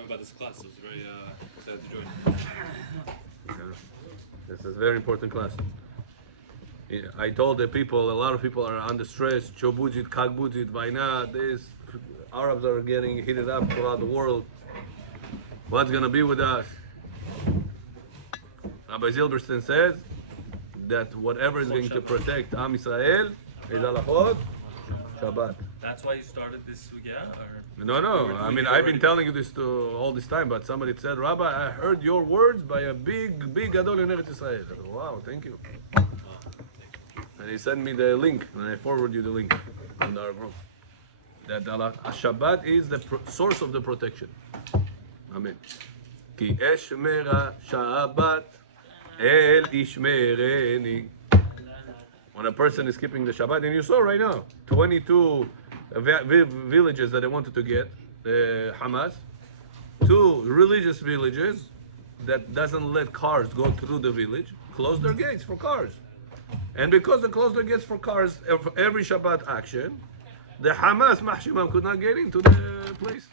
talking about this class. It was very excited to join. This is a very important class. I told the people, a lot of people are under stress. Chobujit, Kagbujit, Vaina, this. Arabs are getting heated up throughout the world. What's going to be with us? Rabbi Zilberstein says that whatever is going to protect Am Yisrael is Halachot, Shabbat. That's why you started this sugya? No. I mean, I've been telling you this all this time, but somebody said, Rabbi, I heard your words by a big gadol in Eretz Yisrael. I said, wow, thank you. And he sent me the link, and I forward you the link on our group. That Shabbat is the source of the protection. Amen. Ki eshmera Shabbat el ishmereni. When a person is keeping the Shabbat, and you saw right now, 22 villages that they wanted to get, Hamas, 2 religious villages that doesn't let cars go through the village, close their gates for cars. And because they closed their gates for cars, every Shabbat action, the Hamas Mahshimam could not get into the place.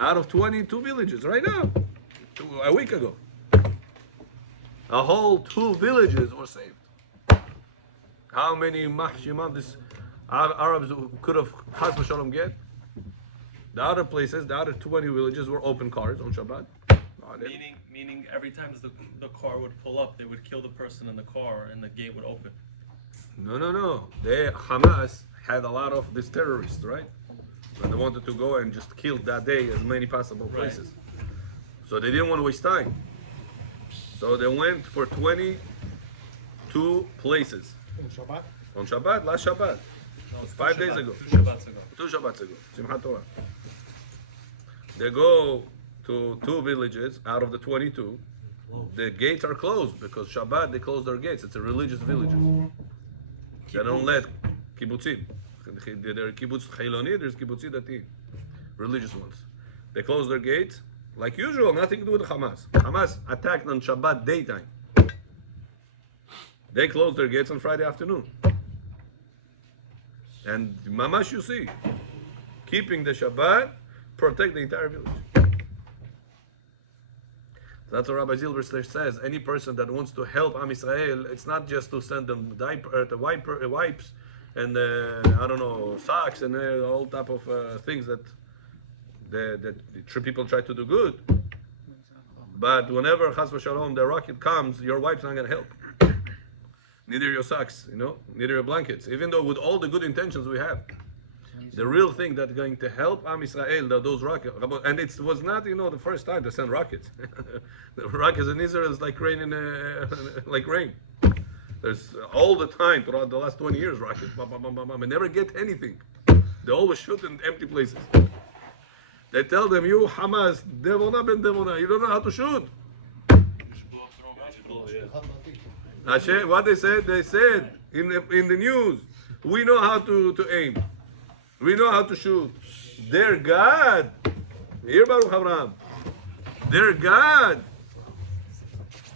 Out of 22 villages, right now, a week ago. A whole 2 villages were saved. How many Mahshimam this Arabs could have Chas v'Shalom get? The other places, the other 20 villages were open cars on Shabbat. Meaning every time the car would pull up, they would kill the person in the car and the gate would open. No. Hamas had a lot of these terrorists, right? And they wanted to go and just kill that day as many possible places. Right. So they didn't want to waste time. So they went for 22 places. On Shabbat, last Shabbat. No, 5 days ago. 2 Shabbats ago. 2 Shabbats ago. Simchat Torah. They go to 2 villages out of the 22. The gates are closed because Shabbat they close their gates. It's a religious village. They don't let kibbutzim. There are kibbutz chiloni, there's kibbutzi dati, religious ones. They close their gates like usual, nothing to do with Hamas. Hamas attacked on Shabbat daytime. They closed their gates on Friday afternoon. And mamash, you see, keeping the Shabbat, protect the entire village. That's what Rabbi Zilberstein says. Any person that wants to help Am Yisrael, it's not just to send them wipes and I don't know, socks and all type of things that people try to do good. But whenever Chas v'Shalom the rocket comes, your wife's not going to help. Neither your socks, neither your blankets. Even though with all the good intentions we have, the real thing that's going to help Am Yisrael, those rockets, and it was not, the first time to send rockets. The rockets in Israel is like rain like rain. There's all the time throughout the last 20 years rockets, and never get anything. They always shoot in empty places. They tell them, you Hamas, Devona ben Devona, you don't know how to shoot. What they said? They said in the news, we know how to aim. We know how to shoot. Their God, here Baruch Avraham, their God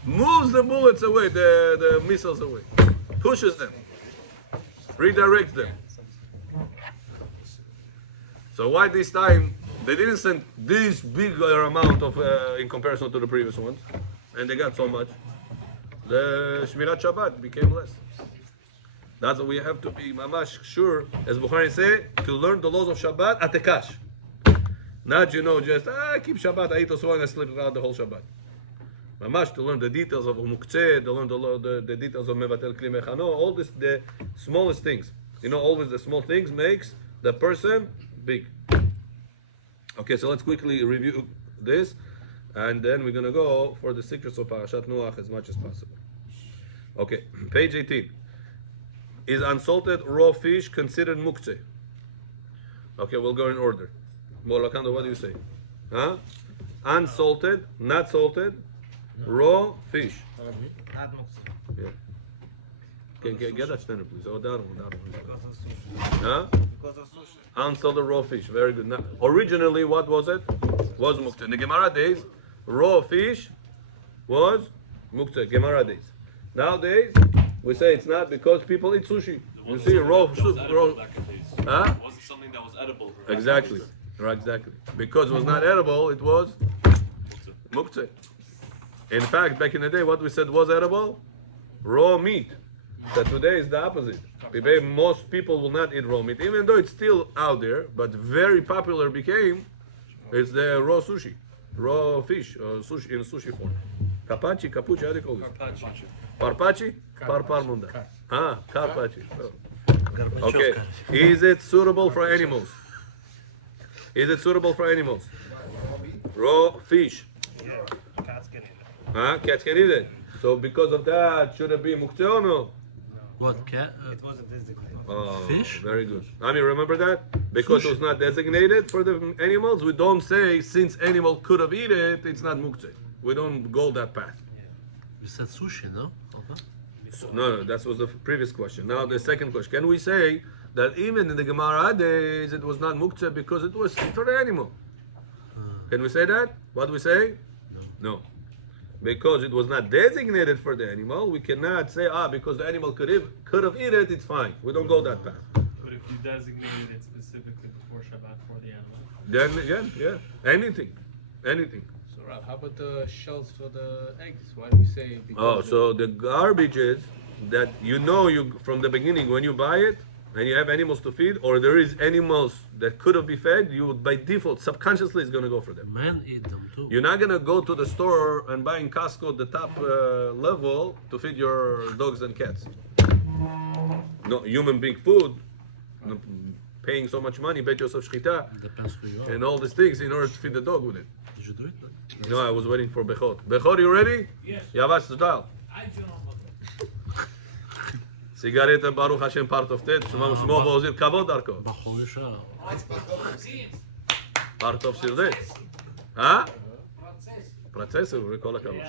moves the bullets away, the missiles away, pushes them, redirects them. So why this time they didn't send this bigger amount of in comparison to the previous ones, and they got so much? The Shmirat Shabbat became less. That's what we have to be mamash sure, as Bukhari say, to learn the laws of Shabbat at the cash. Not just keep Shabbat, I eat a and I sleep around the whole Shabbat. Mamash to learn the details of Muktzeh, to learn the details of Mevatel Kli Mechano, all this, the smallest things. Always the small things makes the person big. Okay, so let's quickly review this, and then we're gonna go for the secrets of Parashat Noach as much as possible. Okay, page 18. Is unsalted raw fish considered muktzeh? Okay, we'll go in order. Molakando, what do you say? Huh? Unsalted, not salted, raw fish. Yeah. Get that standard, please. Oh, that one. Huh? Unsalted raw fish. Very good. Now, originally, what was it? Was muktzeh. In the Gemara days, raw fish was muktzeh. Gemara days. Nowadays, we say it's not because people eat sushi. You see raw soup. Huh? It wasn't something that was edible. Exactly. Right, exactly. Because it was not edible, it was muktzeh. In fact, back in the day, what we said was edible? Raw meat. That today is the opposite. Today, most people will not eat raw meat, even though it's still out there, but very popular became, it's the raw sushi, raw fish, sushi in sushi form. Capaci, capucci, how do you call this? Parpaci? Parmunda. Ah, carpacci. Oh. Okay. Is it suitable for animals? Is it suitable for animals? Raw fish. Cats can eat it. So because of that, should it be muktzeh or no? What cat? It wasn't designated. Oh, Fish? very good. I mean, remember that? Because it was not designated for the animals, we don't say since animal could have eaten it, it's not muktzeh. We don't go that path. You said sushi, no? Okay. So, no, that was the previous question. Now the second question. Can we say that even in the Gemara days it was not muktzeh because it was for the animal? Can we say that? What do we say? No. Because it was not designated for the animal, we cannot say, because the animal could have eaten it, it's fine. We don't go that path. But if you designated it specifically before Shabbat for the animal, Then, yeah, anything. So Rav, how about the shells for the eggs? Why do we say? So the garbage is that you from the beginning when you buy it and you have animals to feed, or there is animals that could have been fed, you would by default subconsciously is going to go for them. Men eat them too. You're not going to go to the store and buy in Costco the top level to feed your dogs and cats. No human being food, paying so much money, bet yourself shchita, Depends who you are. and all these things in order to feed the dog with it. Did you do it? No, I was waiting for Bechor. Bechor, you ready? Yes. Yavash Zdal. I do not know. Sigareta Baruch Hashem part of that. Shmo Bozir Kavod Darko. בחודש Part of Sirdet. Процесс, כל הכבוד.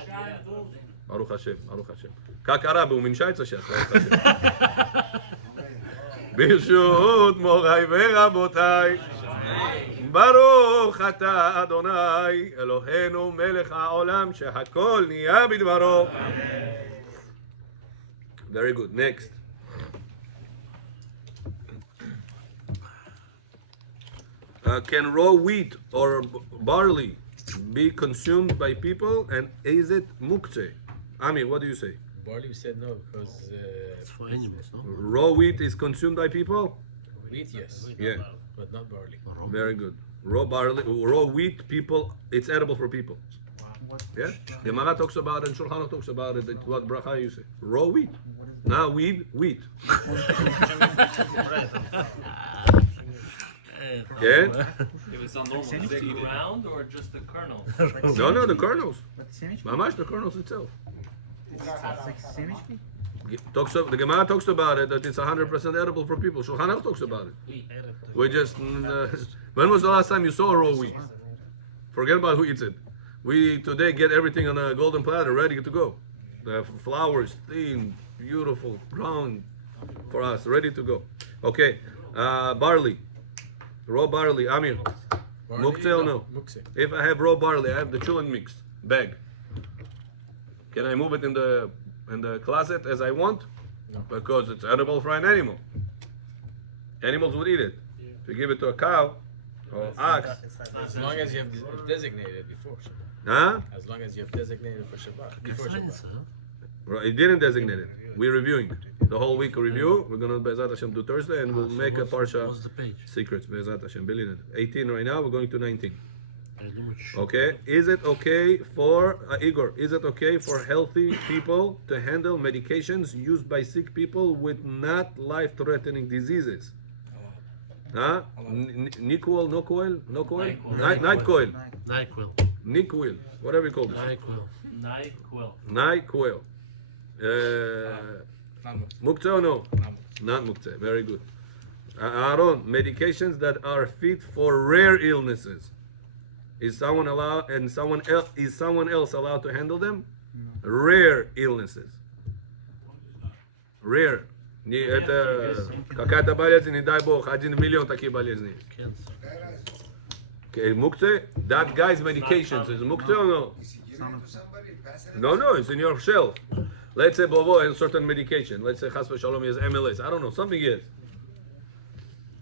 ברוך השם, ברוך השם. כך קרה, והוא מנשה את הש"ס, ברוך השם. ברשות מוריי ורבותיי, ברוך אתה אדוני, אלוהינו מלך העולם, שהכל נהיה בדברו. Very good. Next. Can raw wheat or barley be consumed by people, and is it muktzeh? Amir, what do you say? Barley, we said no because It's for animals, no? Raw wheat is consumed by people? wheat, yes, Yeah, but not barley. very good. Raw wheat, people, it's edible for people. Yeah? Gemara talks about it, and Shulchan Aruch talks about it. It's what bracha you say. Raw wheat. Now wheat. Yeah? if it's on normal, is it ground or just the kernel? No, the kernels. But sandwich? Mamash, the kernels itself. It's like sandwich meat? The Gemara talks about it, that it's 100% edible for people. Shulchan Aruch talks about it. We just, when was the last time you saw a raw wheat? Forget about who eats it. We today get everything on a golden platter, ready to go. The flour is thin, beautiful, brown for us, ready to go. Okay, barley, raw barley. Amir, muktzeh or no? Muktzeh. If I have raw barley, I have the chulent mix bag. Can I move it in the closet as I want? No. Because it's edible for an animal. Animals would eat it. If you give it to a cow or ox, As long as you have designated before Shabbat. huh? As long as you have designated for Shabbat. Before Shabbat. Right, it didn't designate it. We're reviewing the whole week review. We're gonna Be'ezat Hashem do Thursday, and we'll make a parsha What's the page? secrets. Be'ezat Hashem, billionaire. 18 right now. We're going to 19. I do much. Okay. Is it okay for Igor? Is it okay for healthy people to handle medications used by sick people with not life-threatening diseases? Huh? Nicoil, no coil, no coil, night coil, NyQuil. Nicoil, whatever you call this. NyQuil. NyQuil. NyQuil. Muktzeh or no? Not muktzeh. Very good. Aaron, medications that are fit for rare illnesses. Is someone else allowed to handle them? Rare illnesses. Rare. Какая-то болезнь, не дай бог, 1 миллион такие болезни. Cancer. Okay, muktzeh, that guy's medications is muktzeh or no? No, it's in your shelf. Let's say Bobo has certain medication. Let's say Chas v'Shalom he has MLS. I don't know, something he has.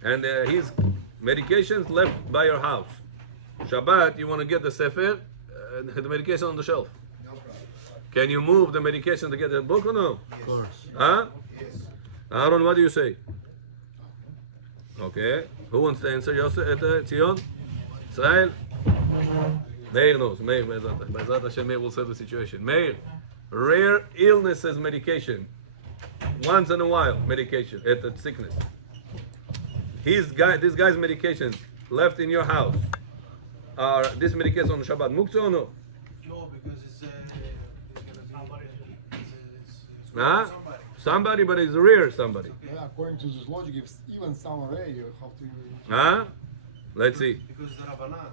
And his medications left by your house. Shabbat, you want to get the sefer, the medication on the shelf. No problem. Can you move the medication to get the book or no? Of course. Huh? Yes. Aaron, what do you say? Okay. Who wants to answer? Yosef, Tzion? Israel? Meir knows. Meir, Bezat Hashem, Meir will save the situation. Meir, rare illnesses medication. Once in a while, medication, at sickness. This guy's medications left in your house. Are this medication on Shabbat Muktzah or no? No, because it's Huh? Somebody, but it's rare somebody. Yeah, according to this logic, if even some array, you have to. Huh? Let's see. because the Rabbanan,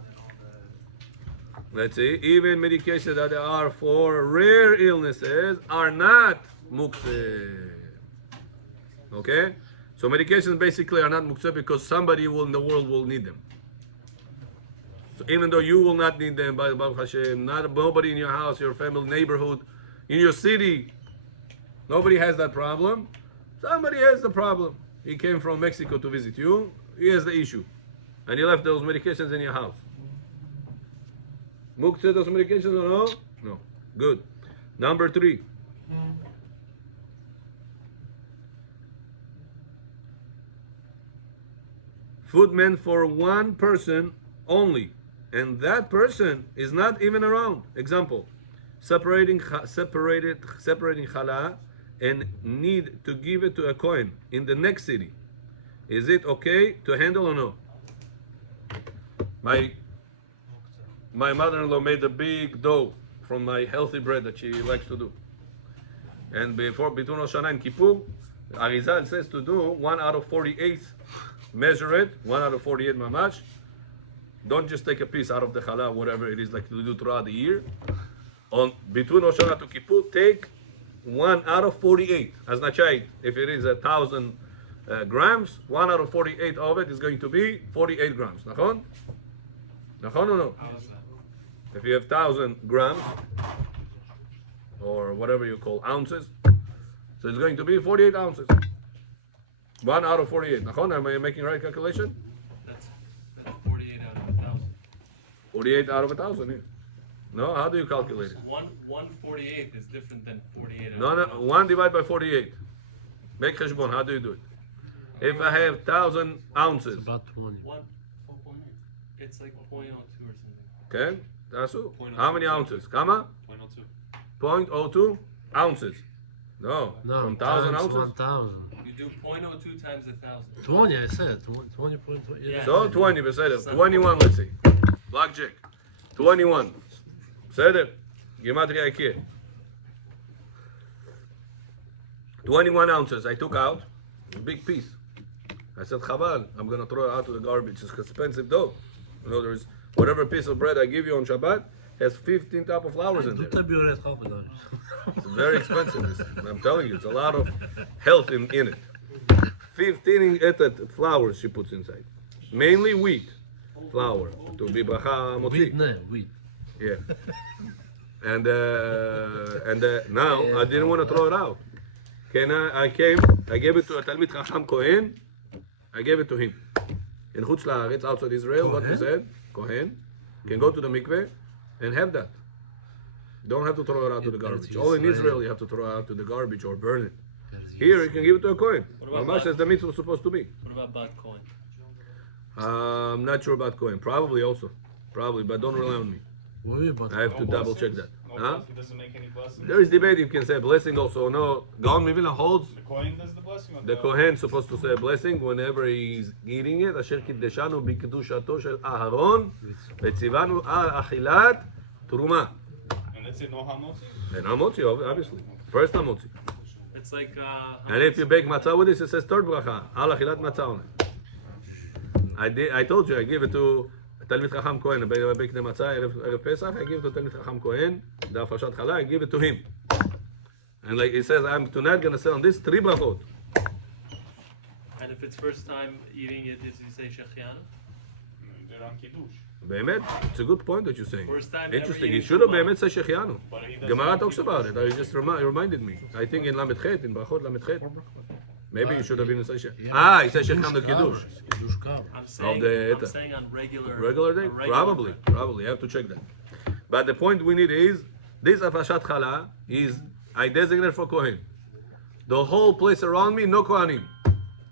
Let's see. Even medications that are for rare illnesses are not muktzeh. Okay? So medications basically are not muktzeh because somebody in the world will need them. So even though you will not need them, by Baruch Hashem, nobody in your house, your family, neighborhood, in your city, nobody has that problem. Somebody has the problem. He came from Mexico to visit you. He has the issue. And you left those medications in your house. Muktzeh those medications or no? No. Good. Number 3. Food meant for one person only, and that person is not even around. Example: separating challah and need to give it to a Kohen in the next city. Is it okay to handle or no? My mother-in-law made a big dough from my healthy bread that she likes to do. And between Rosh Hashanah and Kippur, Arizal says to do 1 out of 48. Measure it, 1 out of 48 mamash. Don't just take a piece out of the challah, whatever it is like you do throughout the year. Between Rosh Hashanah to Kippur, take 1 out of 48. As nachayit, if it is 1,000 grams, 1 out of 48 of it is going to be 48 grams. Nachon? Nachon or no? If you have 1,000 grams, or whatever you call ounces, so it's going to be 48 ounces. 1 out of 48. Nachon, am I making right calculation? That's 48 out of 1,000. 48 out of 1,000, yeah. No, how do you calculate it? 1/48 is different than 48. No, 1 divided by 48. Make cheshbon, how do you do it? If I have 1,000 ounces, It's about 20. It's like 0.02 or something. okay, that's all. How many ounces? Kama? 0.02 ounces. No, No, from 1,000 times ounces. 1,000. You do 0.02 times 1,000. 20, I said. 20.2. Yeah. So 20, בסדר. 21, let's see. Blackjack. 21. בסדר. Gematria IKEA. 21 ounces I took out. A big piece. I said, Chabal, I'm going to throw it out to the garbage. It's expensive dough. In other words, whatever piece of bread I give you on Shabbat has 15 type of flowers in there. It's very expensive. I'm telling you, it's a lot of health in it. 15 flowers she puts inside. Mainly wheat flour to be bracha motzi. Wheat, no, wheat. Yeah. And now I didn't want to throw it out. I gave it to a Talmid Chacham Kohen. I gave it to him. In Chutz La'aretz, outside Israel, what he said, Kohen, can go to the mikveh and have that. Don't have to throw it out to the garbage. All in Israel you have to throw it out to the garbage or burn it. Here you can give it to a Kohen. Mamash as the mitzvah was supposed to be. What about bat coin? I'm not sure about Kohen. Probably also. Probably, but don't rely on me. I have to double check that. Huh? He doesn't make any blessings. There is debate if you can say blessing also. No, Gaon Mivina holds The Kohen does the blessing. Or the Kohen supposed to say a blessing whenever he's eating it. Asher kiddeshanu b'kedushato shel Aharon v'tzivanu al achilat truma. And that's it, no hamotzi? And hamotzi, obviously. First hamotzi. It's like And if you bake matzah with this, it says third bracha. Al achilat matzah on it. I told you, I give it to Talmid Chacham Kohen. I bake the matzah Erev Pesach. I give it to Talmid Chacham Kohen. The Afashat Challah, I give it to him. And like he says, I'm tonight going to say on this 3 brachot. and if it's first time eating it, does he say shechianu? They're on Kiddush. Be'emet, it's a good point that you're saying. First time Interesting. ever He eating should have truma. be'emet say shechianu. But he doesn't Gemara have talks Kiddush. about it. I just reminded me. I think in Lamed Chet, in Brachot Lamed Chet. Maybe you should have been saying. Yeah. He said shecham the kiddush. Kiddush cover. I'm saying, the I'm Eta. saying on regular. Regular day? a regular- Probably. You have to check that. But the point we need is this afashat chala is I designate for Kohen. The whole place around me, no Kohanim.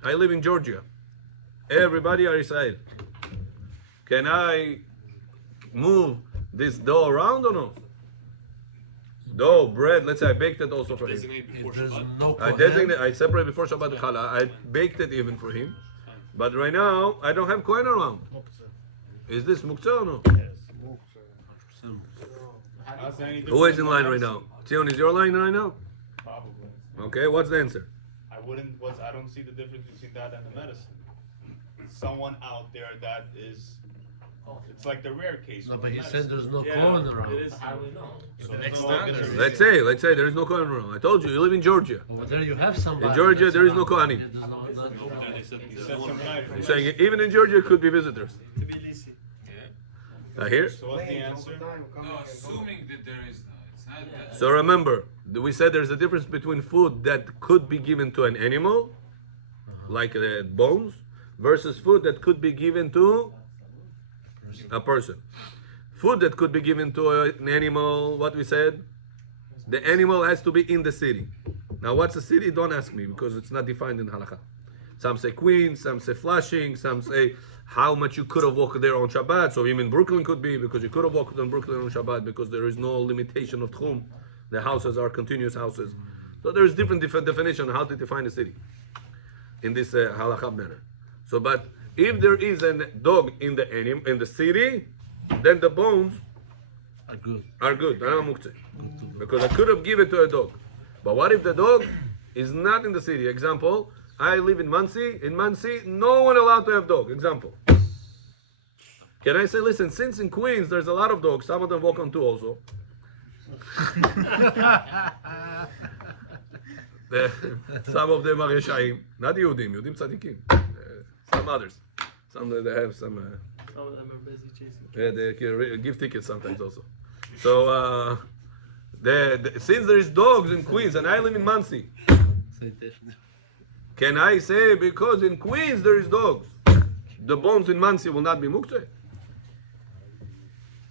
I live in Georgia. Everybody are Israel. Can I move this dough around or no? Dough, bread, let's say I baked it also for him. If there's no I Kohen, designate, I separate before Shabbat chala. I baked it even for him. But right now, I don't have Kohen around. Is this muktzah or no? How's there any Who is difference in line right medicine? now? Tzion, is your line right now? Probably. Okay, what's the answer? I don't see the difference between that and the medicine. Someone out there that is, it's like the rare case. no, with but the he medicine. said there's no Yeah, Kohen around. it is. So there's no difference. Let's say there is no Kohen around. I told you live in Georgia. Over there you have somebody. In Georgia, that's there is no around. Kohanim. Yeah, there's no- He said some guy from He's saying even in Georgia could be visitors. Tbilisi. I hear. So what's the answer? Assuming that there is no, it's not that. So remember, we said there's a difference between food that could be given to an animal, like bones, versus food that could be given to a person. Food that could be given to an animal, what we said, the animal has to be in the city. Now, what's a city? Don't ask me because it's not defined in halakha. Some say Queens, some say Flushing, some say how much you could have walked there on Shabbat. So even Brooklyn could be because you could have walked on Brooklyn on Shabbat because there is no limitation of tchum. The houses are continuous houses. So there is different definition on how to define a city in this halakha manner. So, but if there is a dog in the city, then the bones Are good. are good. Because I could have given it to a dog. But what if the dog is not in the city? Example, I live in Muncie. In Muncie, no one allowed to have dog. Example. Can I say, listen, since in Queens there's a lot of dogs, some of them walk on two also. Some of them are Yeshayim, not Yehudim, Yehudim Tzadikim. Some others. Some they have some. Some of them are busy chasing. Yeah, they give tickets sometimes also. So, since there is dogs in Queens and I live in Muncie, can I say because in Queens there is dogs, the bones in Muncie will not be muktzeh?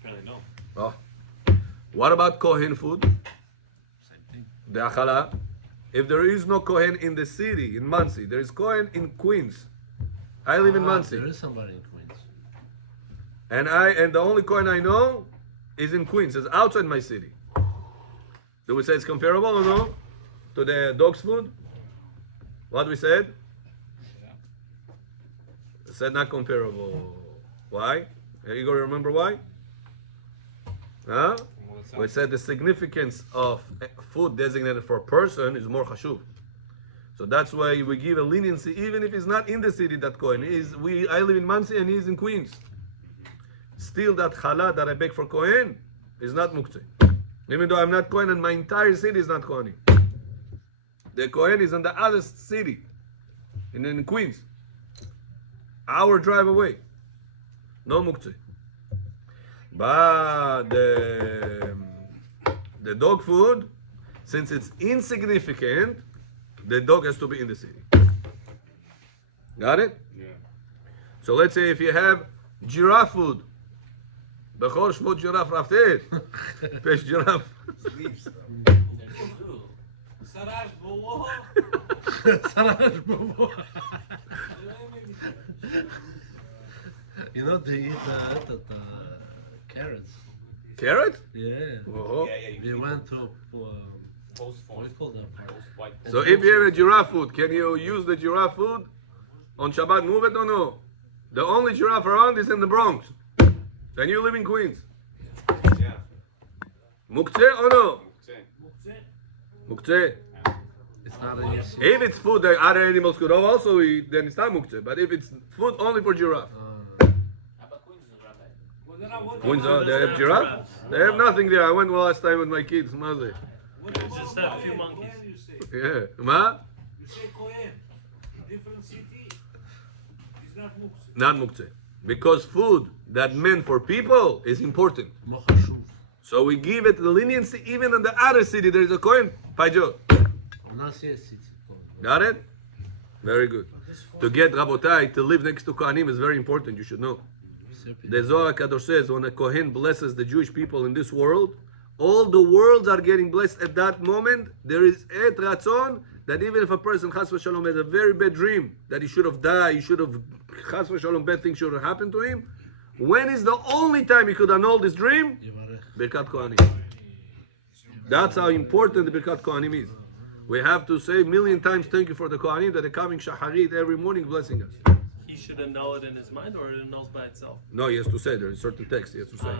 Apparently no. Oh. What about Kohen food? The achala. If there is no Kohen in the city, in Muncie, there is Kohen in Queens. I live in Muncie. There is somebody in Queens. And the only Kohen I know is in Queens. It's outside my city. Do we say it's comparable or no to the dog's food? What we said? We said not comparable. Why? Igor, you remember why? Huh? We said the significance of food designated for a person is more chashuv. So that's why we give a leniency even if he's not in the city that Kohen is. I live in Muncie and he's in Queens. Still that challah that I bake for Kohen is not muktzeh. Even though I'm not Kohen and my entire city is not Kohen. The Kohen is in the other city, in Queens. Hour drive away. No muktzeh. But the dog food, since it's insignificant, the dog has to be in the city. Got it? Yeah. So let's say if you have giraffe food, bechor shmot giraffe raftet, pesh giraffe. You know they eat carrots. Carrot? Yeah. Oh. They went to Post what do you call that? white. So if you have a giraffe food, can you use the giraffe food on Shabbat? Move it or no? The only giraffe around is in the Bronx. And you live in Queens. Yeah. Muktzeh or no? Say. Muktzeh. It's not in your city. If it's food that other animals could also eat, then it's not muktzeh. But if it's food only for giraffe. Queens, they have giraffe? They have nothing there. I went last time with my kids. Maze. It's just a few monkeys. Yeah. Ma? You say Kohen, different city, it's not muktzeh. Not muktzeh. Because food that meant for people is important. Machashuv. So we give it the leniency even in the other city. There is a coin. Paijo. I'm not saying city. Got it? Very good. To get Rabotai to live next to Kohanim is very important. You should know. The Zohar Kadosh says when a Kohen blesses the Jewish people in this world, all the worlds are getting blessed at that moment. There is et ratzon that even if a person chas v'shalom has a very bad dream that he should have died, he should have chas v'shalom bad things should have happened to him. When is the only time he could annul this dream? Birkat Kohanim. That's how important the Birkat Kohanim is. We have to say a million times thank you for the Kohanim that are coming shacharit every morning blessing us. He should annul it in his mind, or it annuls by itself. No, he has to say. There is certain text he has to say.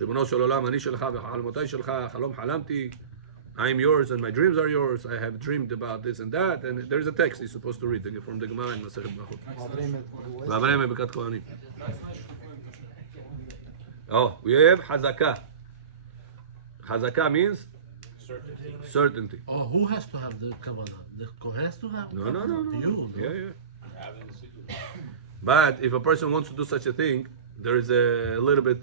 ריבונו של עולם, אני שלך וחלומותיי שלך, חלום חלמתי, I am yours and my dreams are yours, I have dreamed about this and that, and there is a text he's supposed to read from the Gemara in Masechet Brachot. ועברם בברכת כהנים. Oh, we have Hazaka. Hazaka means certainty. Oh, who has to have the kavanah? The Kohen has to have? No. You. Yeah. But if a person wants to do such a thing, there is a little bit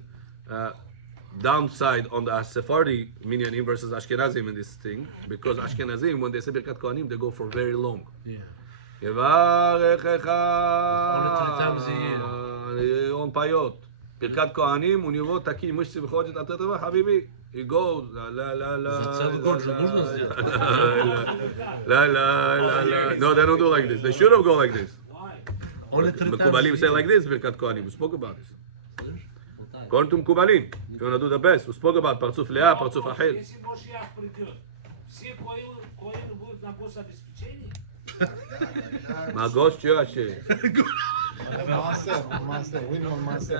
downside on the Sephardi minyanim versus Ashkenazim in this thing, because Ashkenazim, when they say Birkat Kohanim, they go for very long. Yeah. יברכך Only 3 times a year. on payot. ברכת כהנים, ונבוא תקים מושצי בחודש עתת רבה, חביבי. He goes, la. No, they don't do like this. They should have gone like this. Only 3 times. מקובלים say like this, ברכת כהנים. We spoke about this. According to מקובלים. If you want to do the best. We spoke about פרצוף לאה, פרצוף אחר. Если Moshe придет, все коины будут на пост обеспечения? מהגוש שיואשי. Master, we know master.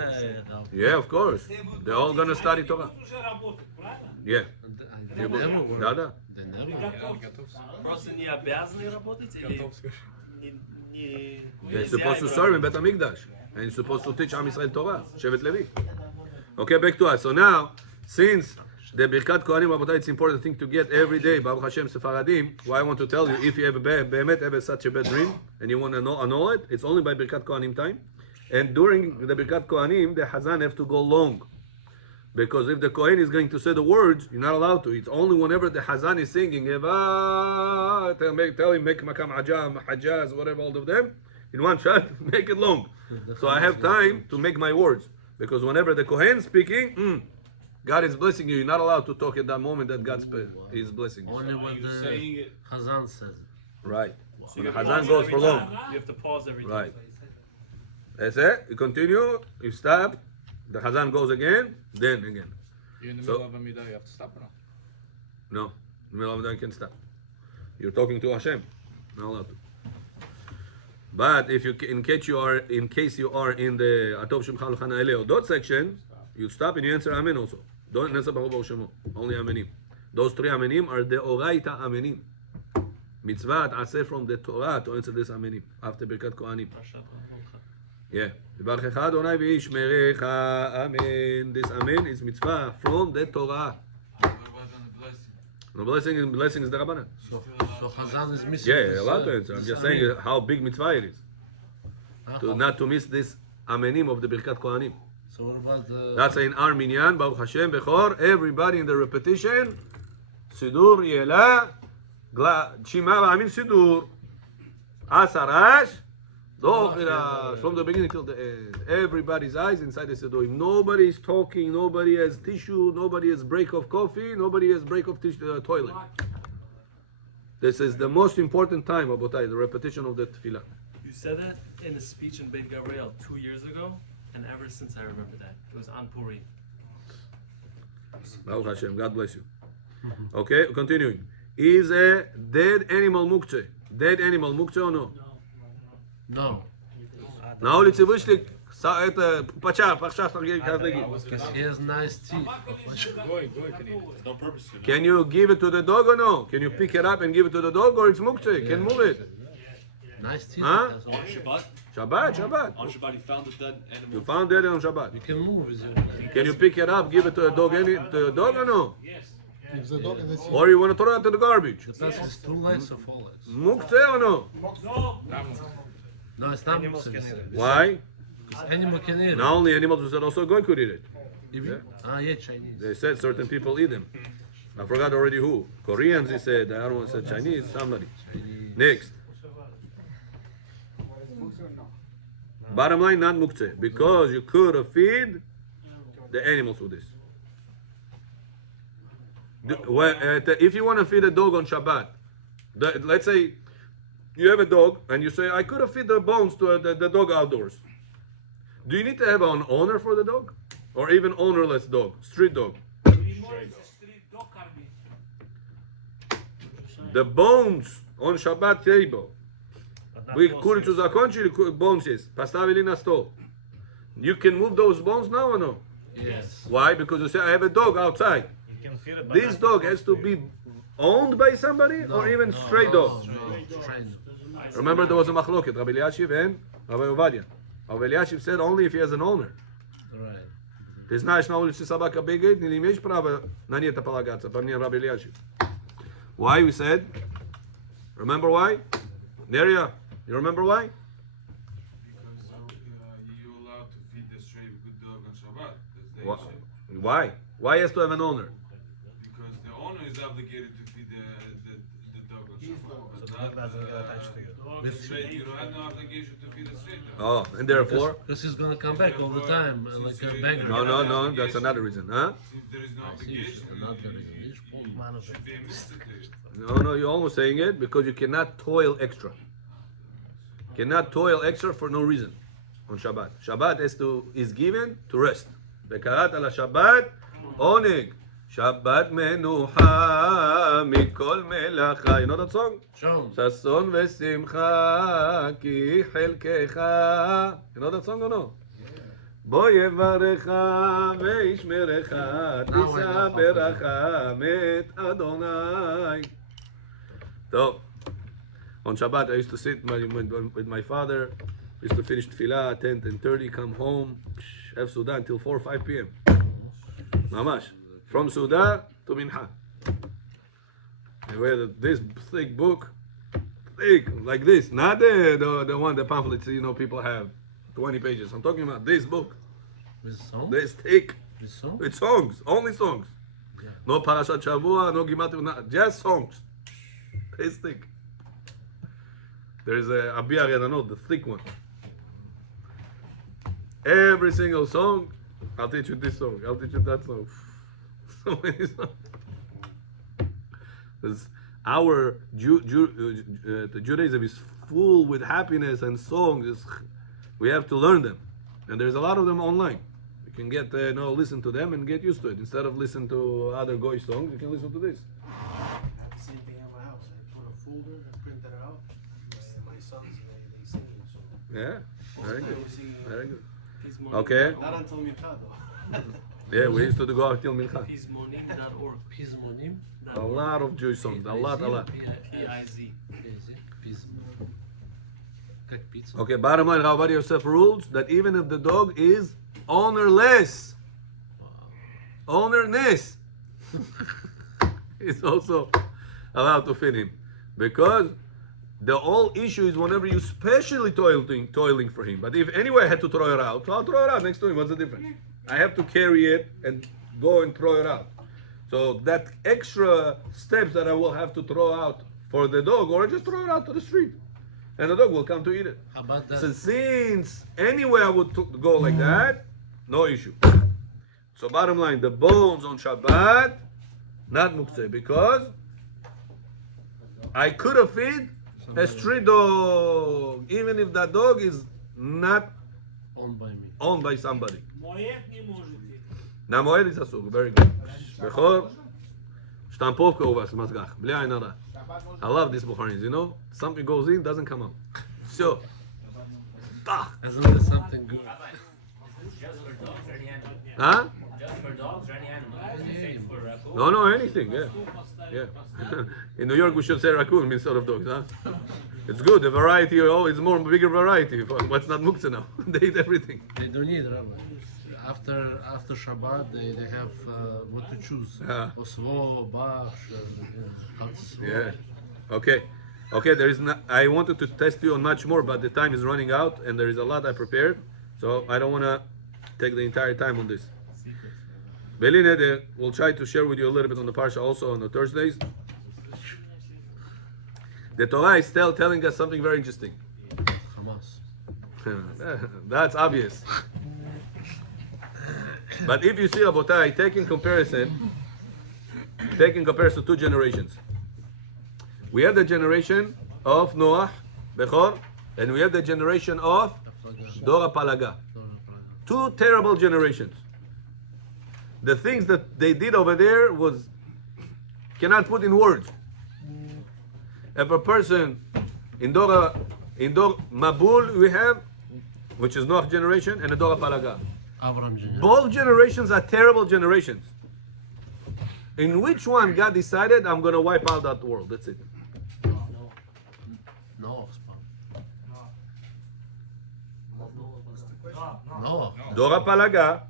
Yeah, of course. They're all gonna study Torah. Тут уже работают, правильно? Yeah. They never work. Да. They never work. Просто не обязаны работать или не They're supposed to serve in Bet HaMikdash. And you're supposed to teach Am Yisrael Torah. Shevet Levi. Okay, back to us. So now, since the Birkat Kohanim, Rabotai, it's an important thing to get every day. Baruch Hashem Sephardim. What I want to tell you, if you have באמת have such a bad dream and you want to annul it, it's only by Birkat Kohanim time. And during the Birkat Kohanim, the Hazan have to go long. Because if the Kohen is going to say the words, you're not allowed to. It's only whenever the Hazan is singing, tell him, make Makam Ajam, Hajjaz, whatever, all of them, in one shot, make it long. So I have time to make my words. Because whenever the Kohen is speaking, God is blessing you. You're not allowed to talk at that moment that God is blessing you. Only when the Hazan says it. Right. So The Hazan goes for long. You have to pause every time. Right. That's it. You continue. You stop. The Hazan goes again. Then again. You're in the So- middle of a midah, you have to stop or no? No. In the middle of the day, you can stop. You're talking to Hashem. Not allowed to. But if you, in case you are in the Atov Shemcha L'Chana Ele Odot section, you stop and you answer Amen also. Don't answer Baruch Baruch Shemo. Only Amenim. Those 3 Amenim are the Oraita Amenim. Mitzvah Aseh from the Torah to answer this Amenim after Birkat Kohanim. Parashat. Yeah. יברכך אדוני וישמרך. Amen. This Amen is mitzvah from the Torah. What about on the blessing? The blessing is the Rabbanan. So Hazan is missing. Yeah, this, a lot to answer. I'm just saying how big mitzvah it is. Not to miss this Amenim of the Birkat Kohanim. So what about the... That's in our minyan, Baruch Hashem, Bechor, everybody in the repetition, Sidur, Yela, Shema V'Amin Sidur, Asarash, Dochirash, from the beginning till the end. Everybody's eyes inside the Sidur. Nobody is talking, nobody has tissue, nobody has break of coffee, nobody has break of toilet. This is the most important time, Abotai, the repetition of the tefillah. You said that in a speech in Beit Gabriel 2 years ago, and ever since I remember that. It was on Purim. Baruch Hashem, God bless you. Okay, continuing. Is a dead animal muktzeh? Dead animal muktzeh or no? No. На улице вышли, это пача, Because he has nice teeth. No purpose to it. Can you give it to the dog or no? Can you pick it up and give it to the dog, or it's muktzeh? Can move it? Nice teeth. Huh? That's all. On Shabbat, Shabbat. on Shabbat, he found a dead animal. You found it on Shabbat. You can move with your... Can you pick it up, give it to the dog, or no? If the dog is Or you want to throw it to the garbage? Depends if it's 2 legs or 4 legs. Muktzeh or no? No, it's not mixed. Why? Because animal can eat it. Not only animals, we said also goy could eat it. Even- yeah, Chinese. They said certain people eat them. I forgot already who. Koreans, he said. I don't want to say Chinese. Somebody. Next. Bottom line, not muktzeh, because you could have feed the animals with this. If you want to feed a dog on Shabbat, let's say you have a dog and you say, I could have feed the bones to the dog outdoors. Do you need to have an owner for the dog? Or even ownerless dog, street dog? The bones on Shabbat table. We курицу закончили, bones есть. Поставили на стол. You can move those bones now or no? Yes. Why? Because you say, I have a dog outside. You can feed it, but This not- dog has to be owned by somebody or even stray dog? Train. Remember there was a machloket, Rabbi Eliashiv and Rabbi Ovadia. Rabbi Eliashiv said only if he has an owner. Right. Ты знаешь, на улице собака бегает, не имеешь права на это полагаться, по мне Rabbi Eliashiv. Why we said? Remember why? Neria, you remember why? Because you're allowed to feed the stray good dog on Shabbat. That's the Wha- issue. Why? Why has to have an owner? Because the owner is obligated to feed the dog on Shabbat. So the But dog doesn't get attached to you. the stray, you don't have no obligation to feed the stray dog. Oh, and therefore? Because he's gonna come back all the time, like a beggar. No, that's another reason, huh? Since there is no I see, obligation, not very rich. Manage it. should be a mitzvah to it. No, you're almost saying it because you cannot toil extra. Cannot toil extra for no reason on Shabbat. Shabbat is given to rest. Bekarat ala Shabbat, oneg. Shabbat menucha mikol melacha. You know that song? Sean, Sason vesimcha ki chelkecha. You know that song or no? Bo yevarecha veishmerecha tisa beracha met Adonai. So, on Shabbat I used to sit with my father. Used to finish tefillah 10:30, come home, have Suda until 4 or 5 p.m. Mamash. From Suda to Minha. And we had this thick book, thick, like this. Not the one, the pamphlets, people have 20 pages. I'm talking about this book. with song? This thick. With song? With songs, only songs. No Parashat Shavua, no Gimat, just songs. This thick. There's a Abi Arianot, the thick one. Every single song, I'll teach you this song, I'll teach you that song. So many songs. Because our the Judaism is full with happiness and songs. We have to learn them, and there's a lot of them online. You can get listen to them and get used to it. Instead of listen to other goy songs, you can listen to this. I have the same thing at my house. I put a folder and print it out. My sons, they sing it. So Yeah, very good, we sing very good. Pizmonim. Okay, not until Mincha though. yeah, we used to go out till Mincha. Pizmonim.org. Pizmonim? A lot of Jewish songs, a lot. P-I-Z. Pizmo. Как pizza? Okay, bottom line, Rabbi Yosef rules that even if the dog is ownerless, ownerless, is also allowed to feed him. Because the whole issue is whenever you specially toiling for him. But if anyway I had to throw it out, so I'll throw it out next to him. What's the difference? I have to carry it and go and throw it out. So that extra steps that I will have to throw out for the dog, or just throw it out to the street, and the dog will come to eat it. How about that? So since anyway I would go like that, no issue. So bottom line, the bones on Shabbat, not muktzeh, because I could have fed a street dog, even if that dog is not Owned by me. owned by somebody. Моет не можете. Na moed is asur, very good. Bechor, shtampovka u vas, mazgach, bli ayin hara. I love these Bukharis, something goes in, doesn't come out. So, As long as something good. Just for dogs or any animal? huh? Just for dogs or any animal? Say it's for raccoon. No, anything, yeah. In New York, we should say raccoon instead of dogs, huh? It's good, the variety, it's more bigger variety. What's not muktzeh now? They eat everything. They don't need Rabbi. After Shabbat, they have what to choose. Yeah. Osvo, Bash, Hatzvo. Yeah. Okay, there is not, I wanted to test you on much more, but the time is running out, and there is a lot I prepared, so I don't want to take the entire time on this. Beli Neder, we'll try to share with you a little bit on the Parsha also on the Thursdays. The Torah is still telling us something very interesting. Hamas. That's obvious. But if you see Rabotai, taking comparison two generations. We have the generation of Noach, Bechor, and we have the generation of Dora Palaga. Two terrible generations. The things that they did over there was cannot put in words. If a person in Dora Mabul we have, which is Noach generation, and the Dora Palaga. Both generations are terrible generations. In which one God decided, I'm going to wipe out that world. That's it. No. Dora Palaga,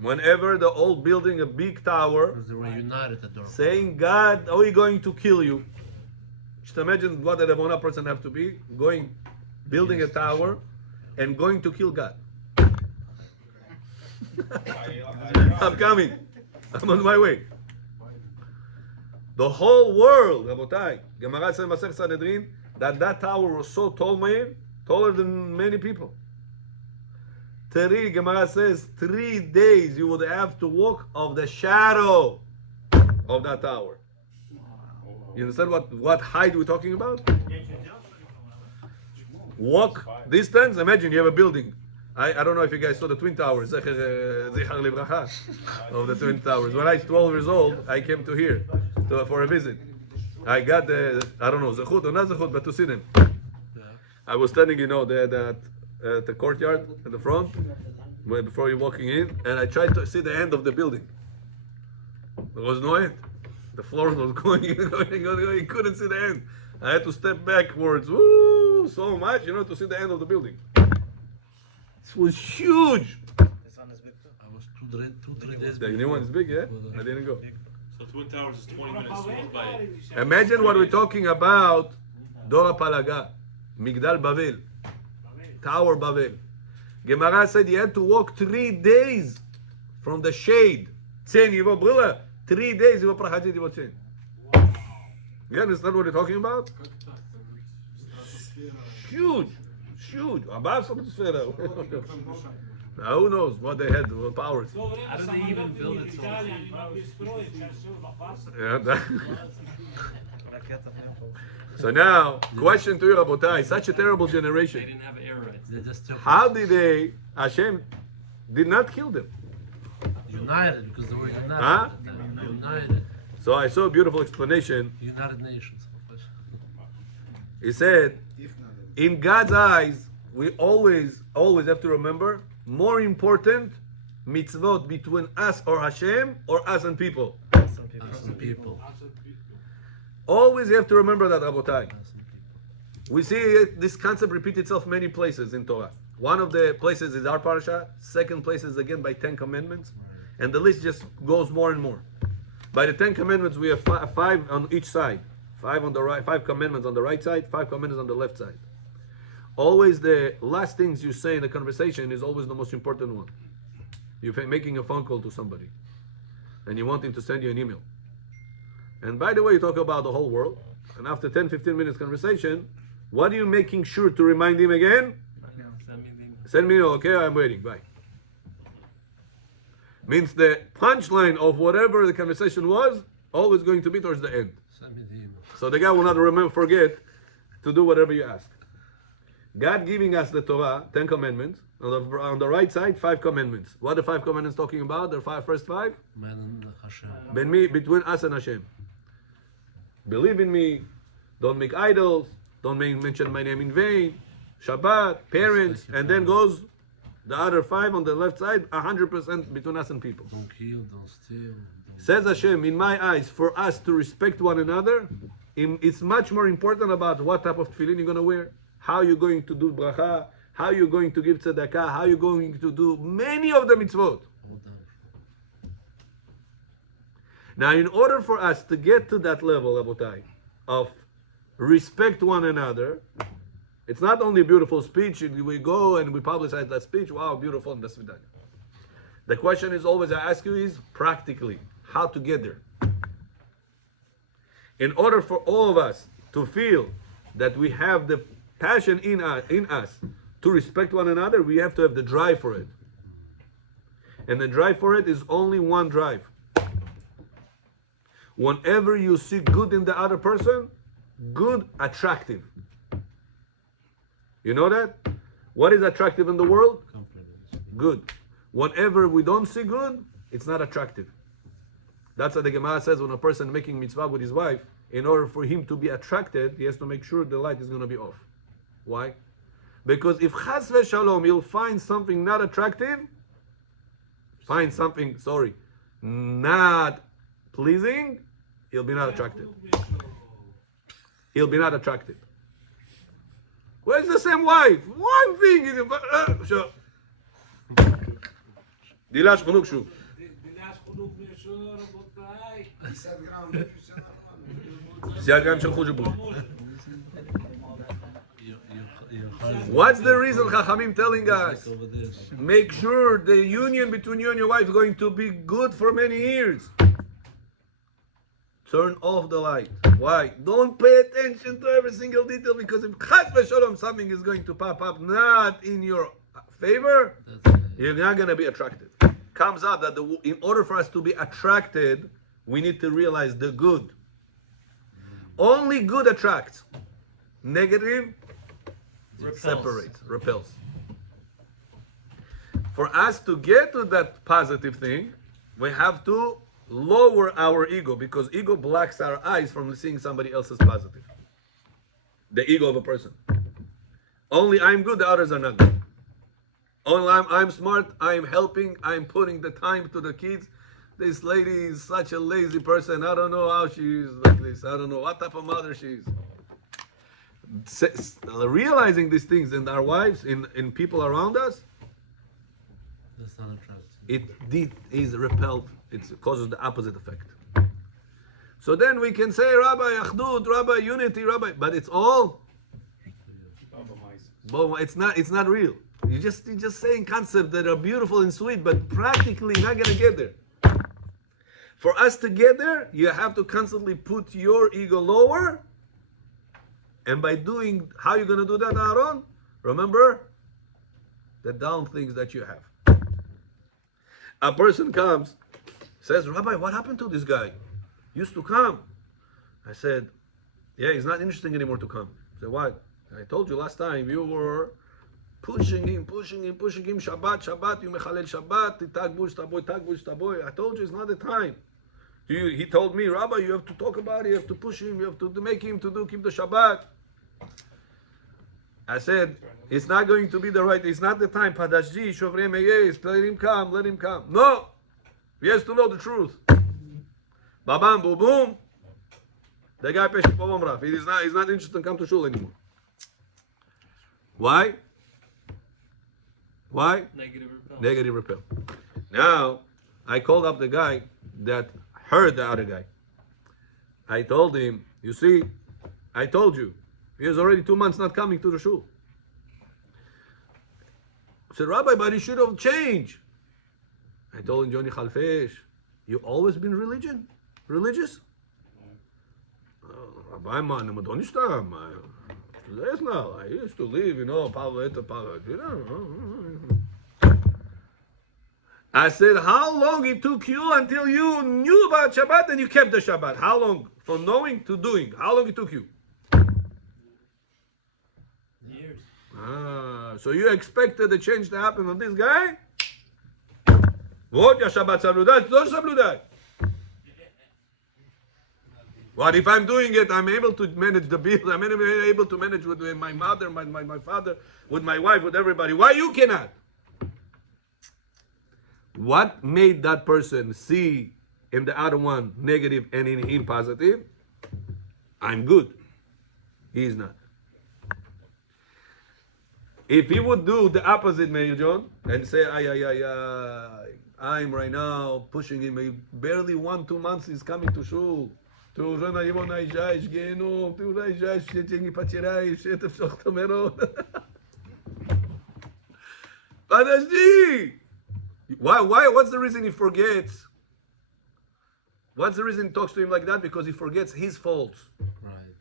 whenever the old building a big tower, They were united at Dora. saying, God, are we going to kill you? Just imagine what a Devona person have to be, building a tower, and going to kill God. I'm coming. I'm on my way. The whole world, Rabotai, Gemara says in Masech Sanhedrin, that tower was so tall, man, taller than many people. Gemara says 3 days you would have to walk of the shadow of that tower. You understand what height we're talking about? Walk distance. Imagine you have a building. I don't know if you guys saw the Twin Towers, Zichar Livracha, of the Twin Towers. When I was 12 years old, I came to here for a visit. I got I don't know, zechut or not zechut, but to see them. I was standing, at the courtyard at the front, before you're walking in, and I tried to see the end of the building. There was no end. The floor was going, you couldn't see the end. I had to step backwards, so much, to see the end of the building. It was huge. I was 2-3 days. The new one is big, yeah? I didn't go. So Twin Towers is 20 minutes walk by. Imagine what we're talking about. Dora Palaga, Migdal Bavel, Tower Bavel. Gemara said you had to walk 3 days from the shade. 3 days you were. You understand what we're talking about? Huge. Above Samsfera. Now who knows what they had, what powers. How did they even build it so Yeah, so now, question to you, Rabotai, such a terrible generation. They didn't have air rights. How did Hashem did not kill them? United, because they were united. Huh? United. So I saw a beautiful explanation. United Nations. He said, in God's eyes, we always have to remember, more important mitzvot between us or Hashem or us and people. Some people. Always have to remember that, Rabotai. We see this concept repeat itself many places in Torah. One of the places is our Parashat. Second place is again by 10 Commandments. And the list just goes more and more. By the 10 Commandments, we have 5 on each side. 5 on the right, 5 commandments on the right side, 5 commandments on the left side. Always the last things you say in a conversation is always the most important one. You're making a phone call to somebody, and you want him to send you an email. And by the way, you talk about the whole world, and after 10-15 minutes conversation, what are you making sure to remind him again? Send me an email. Okay, I'm waiting. Bye. Means the punchline of whatever the conversation was always going to be towards the end. So the guy will not forget to do whatever you ask. God giving us the Torah, 10 commandments. On the right side, 5 commandments. What are the 5 commandments talking about? The first 5? Man and Hashem. Between us and Hashem. Believe in me. Don't make idols. Don't mention my name in vain. Shabbat, parents, and then goes the other 5 on the left side, 100% between us and people. Don't kill, don't steal. Says Hashem, in my eyes, for us to respect one another, it's much more important about what type of tefillin you're going to wear, how you're going to do bracha, how you're going to give tzedakah, how you're going to do many of the mitzvot. Now, in order for us to get to that level, Rabotai, of respect one another, it's not only a beautiful speech, we go and we publicize that speech, wow, beautiful, and that's done. The question is always I ask you is, practically, how to get there? In order for all of us to feel that we have the passion in us to respect one another, we have to have the drive for it. And the drive for it is only one drive. Whenever you see good in the other person, good, attractive. You know that? What is attractive in the world? Good. Whenever we don't see good, it's not attractive. That's what the Gemara says when a person making mitzvah with his wife, in order for him to be attracted, he has to make sure the light is going to be off. Why? Because if chas v'shalom, you'll find something not attractive, not pleasing, he'll be not attracted. He'll be not attracted. Where's the same wife? One thing is... sure. דילה שחונוק שוב. דילה שחונוק מישור, רבותיי. 10 גרם של חוג'בול. What's the reason Chachamim telling us? Make sure the union between you and your wife is going to be good for many years. Turn off the light. Why? Don't pay attention to every single detail, because if chas v'shalom something is going to pop up not in your favor, you're not going to be attracted. Comes out that in order for us to be attracted, we need to realize the good. Only good attracts. Negative separates, repels. For us to get to that positive thing, we have to lower our ego, because ego blocks our eyes from seeing somebody else's positive. The ego of a person. Only I'm good, the others are not good. Only I'm smart, I'm helping, I'm putting the time to the kids. This lady is such a lazy person. I don't know how she is like this. I don't know what type of mother she is. Realizing these things in our wives, in people around us, That's not attractive. it is repelled. It causes the opposite effect. So then we can say, Rabbi Achdut, Rabbi Unity, Rabbi, but it's all. It's not real. You're just saying concepts that are beautiful and sweet, but practically you're not gonna get there. For us to get there, you have to constantly put your ego lower. And by doing, how you're gonna do that, Aaron? Remember the down things that you have. A person comes, says, Rabbi, what happened to this guy? Used to come. I said, yeah, he's not interesting anymore to come. I said, why? I told you last time you were pushing him, Shabbat, you mechalel Shabbat, tagbush taboy. I told you it's not the time. He told me, Rabbi, you have to talk about it, you have to push him, you have to make him to keep the Shabbat. I said, it's not going to be it's not the time. Padashji, Shovrei Meyes, let him come. No! He has to know the truth. Babam, boom, boom. The guy Peshik Babam Raf. He's not interested in come to shul anymore. Why? Negative repel. Now, I called up the guy that heard the other guy. I told him, you see, I told you, he is already 2 months not coming to the shul. I said, Rabbi, but he should have changed. I told him, Johnny Khalfesh, you always been religious? Rabbi, man, I used to live, I said, how long it took you until you knew about Shabbat and you kept the Shabbat? How long? From knowing to doing. How long it took you? Years. So you expected the change to happen on this guy? What, ya Shabbat sabludat? No sabludat. What if I'm doing it? I'm able to manage the bills. I'm able to manage with my mother, my father, with my wife, with everybody. Why you cannot? What made that person see in the other one negative and in him positive? I'm good. He is not. If he would do the opposite, Meir John, and say, I'm right now pushing him. He barely 1-2 months he's coming to shul. Why? What's the reason he forgets? What's the reason he talks to him like that? Because he forgets his faults. Right.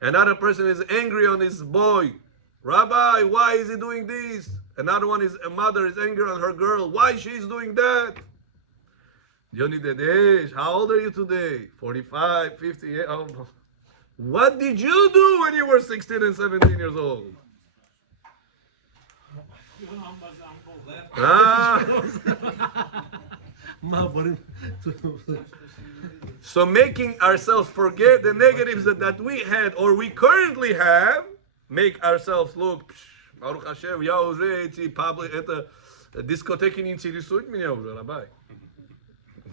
Another person is angry on his boy Rabbi, why is he doing this? Another one is a mother is angry on her girl. Why she's doing that? Johnny Dedesh, how old are you today? 45, 50. Oh. What did you do when you were 16 and 17 years old? So making ourselves forget the negatives that we had or we currently have, make ourselves look, Baruch Hashem, я уже эти это дискотеки не интересуют меня уже, рабай.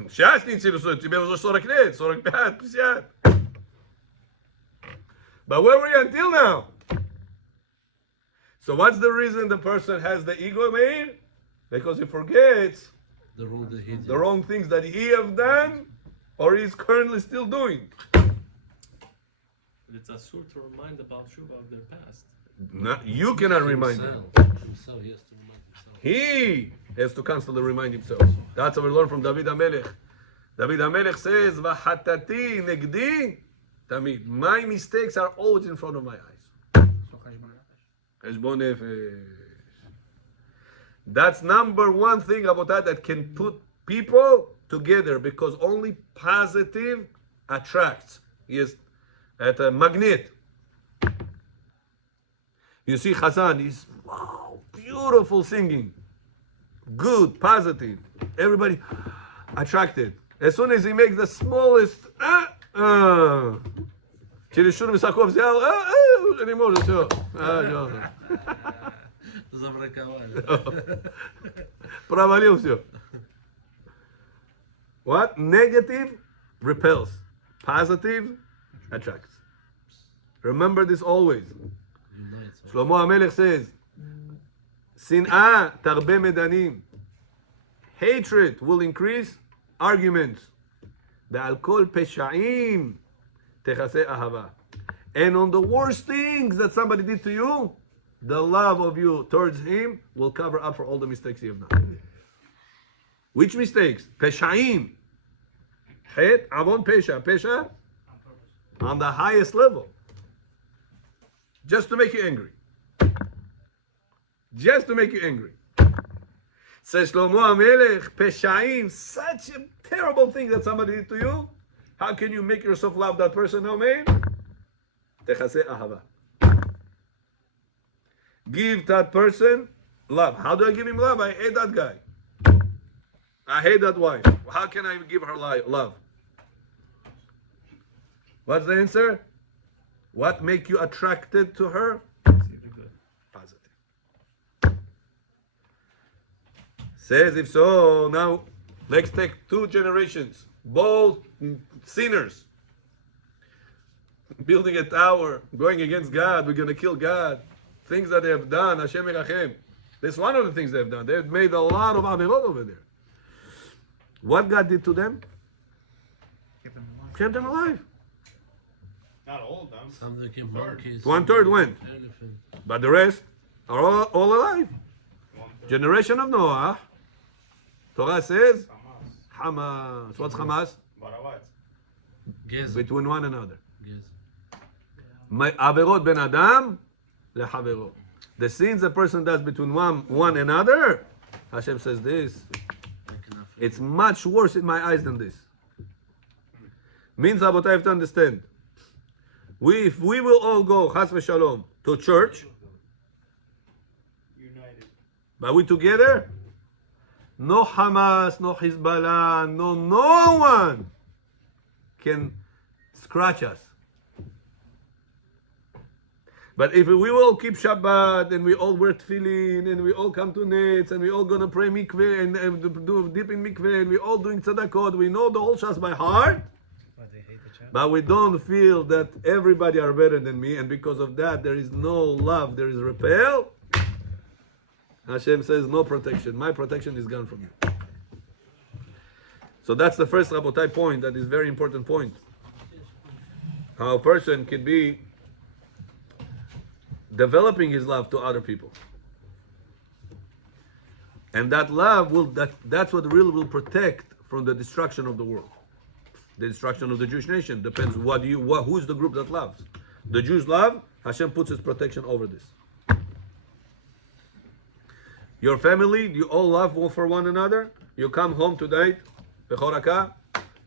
Сейчас не интересует, тебе уже 40 лет, 45, 50. But where were you until now? So what's the reason the person has the ego made? Because he forgets the wrong things that he have done or is currently still doing. It's asur to remind about Shuvah of their past. No, you cannot remind him. Himself, he has to remind himself. He has to constantly remind himself. That's what we learn from David HaMelech. David HaMelech says, "V'hatati negdi tamid." My mistakes are always in front of my eyes. Cheshbon nefesh. That's number one thing about that can put people together, because only positive attracts. He is at a magnet. You see Chazan, he's wow, beautiful singing. Good, positive. Everybody attracted. As soon as he makes the smallest чересчур высоко взял, не может, все. Забраковали. Провалил все. What? Negative repels. Positive attracts. Remember this always. Shlomo HaMelech says, Sin'ah tarbe medanim. Hatred will increase arguments. Ve'al kol pesha'im techase ahava. And on the worst things that somebody did to you, the love of you towards him will cover up for all the mistakes you have done. Which mistakes? Pesha'im. Het, avon pesha. Pesha on the highest level. Just to make you angry. Just to make you angry. Says Shlomo HaMelech, Pesha'im, such a terrible thing that somebody did to you. How can you make yourself love that person? No, man. Techase ahava. Give that person love. How do I give him love? I hate that guy. I hate that wife. How can I give her love? What's the answer? What make you attracted to her? Positive. Says if so, now let's take 2 generations, both sinners, building a tower, going against God, we're going to kill God. Things that they have done, Hashem Erachem. That's one of the things they've done. They've made a lot of averot over there. What God did to them? Kept them alive. Not all of them. Some of them monkeys. 1/3 went. Elephant. But the rest are all alive. 1/3. Generation of Noah. Torah says, Hamas. What's Hamas? Barawat. Gez. Between one another. Gez. Averot ben Adam lehavero. The sins a person does between one another, Hashem says this, it's much worse in my eyes than this. Means, Rabotai, I have to understand. If we will all go, chas v'shalom, to church, United. but we together, no Hamas, no Hezbollah, no one can scratch us. But if we will keep Shabbat and we all wear tefillin and we all come to nets and we all gonna pray mikveh and do dip in mikveh and we all doing tzedakot, we know the whole shas by heart, but we don't feel that everybody are better than me, and because of that there is no love, there is repel. Hashem says no protection. My protection is gone from you. So that's the first Rabotai point. That is very important point. How a person can be developing his love to other people, and that love that's what really will protect from the destruction of the world. The destruction of the Jewish nation depends who's the group that loves. The Jews love, Hashem puts his protection over this. Your family, you all love for one another. You come home tonight, bechoraka,